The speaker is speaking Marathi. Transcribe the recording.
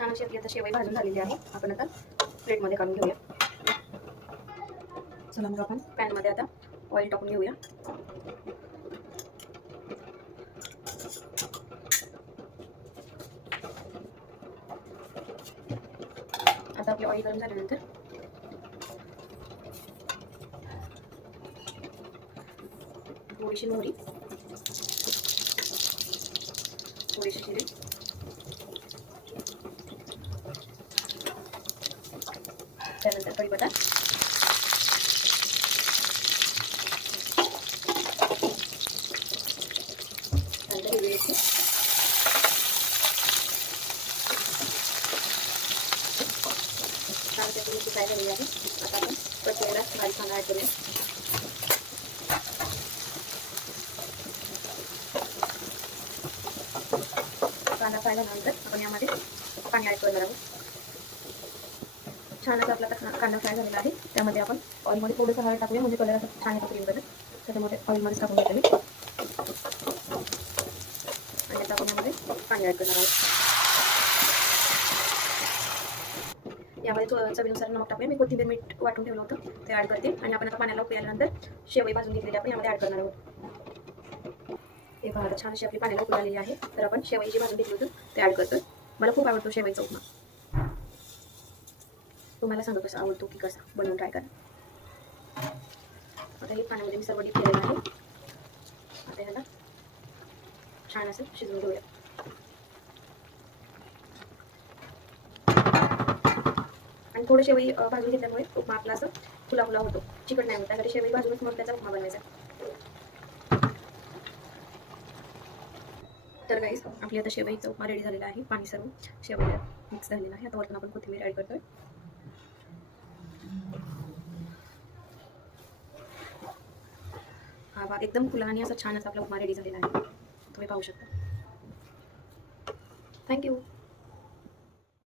छान अशी आपली आता शेवई भाजून झालेली आहे. आपण आता प्लेटमध्ये काढून घेऊया. चला मग आपण पॅनमध्ये आता ऑइल टाकून घेऊया. आता आपले ऑइल गरम झाल्यानंतर थोडीशी मोहरी, थोडीशी जिरे, त्यानंतर कढीपत्ता, त्यानंतर हिरवी मिरची, छान त्याची मिरची फ्राय झालेली आहे. आता आपण कट केलेला बारीक कांदा ॲड करूया. कांदा फ्राय झाल्यानंतर आपण यामध्ये पाणी ॲड करणार आहोत. छान असा आपला कांदा फ्राय झालेला आहे. त्यामध्ये आपण ऑइलमध्ये थोडंसं हळद टाकूया, म्हणजे कलर असा छान येतो ग्रीन कलर. त्याच्यामध्ये ऑइलमध्ये टाकून घेतले आणि आता आपण यामध्ये पाणी ॲड करणार आहोत. यामध्ये चवीनुसार नमक टाकूया. मी कोथिंबीर मीठ वाटून ठेवलं होतं ते ॲड करते आणि आपण आता पाण्याला उकळी आल्यानंतर शेवई भाजून घेतलेली आपण यामध्ये ॲड करणार आहोत. हे पहा छान अशी आपली पाण्याला उकळी आलेली आहे. तर आपण शेवई जी भाजून घेतली होती ते ॲड करतोय. मला खूप आवडतो शेवईचा उपमा. तुम्हाला सांगू कसा आवडतो की कसा बनवून ट्राय करा. आता हे पाण्यामध्ये मी सर्व डीप केलेलं आहे. आता ह्याला छान असं शिजवून घेऊया. आणि थोडं शेवई भाजून घेतल्यामुळे उपमा आपला असं फुला फुला होतो, चिकट नाही होत. त्यासाठी शेवई भाजूनच मग त्याचा उपमा बनवायचा. तर गाईस आपली आता शेवईचा उपमा रेडी झालेला आहे. पाणी सर्व शेवईला मिक्स झालेलं आहे. आता वरतून आपण कोथिंबीर ॲड करतोय. हा बघा एकदम फुला आणि असा छान असा आपला उपमा रेडी झालेला आहे. तुम्ही पाहू शकता. थँक्यू.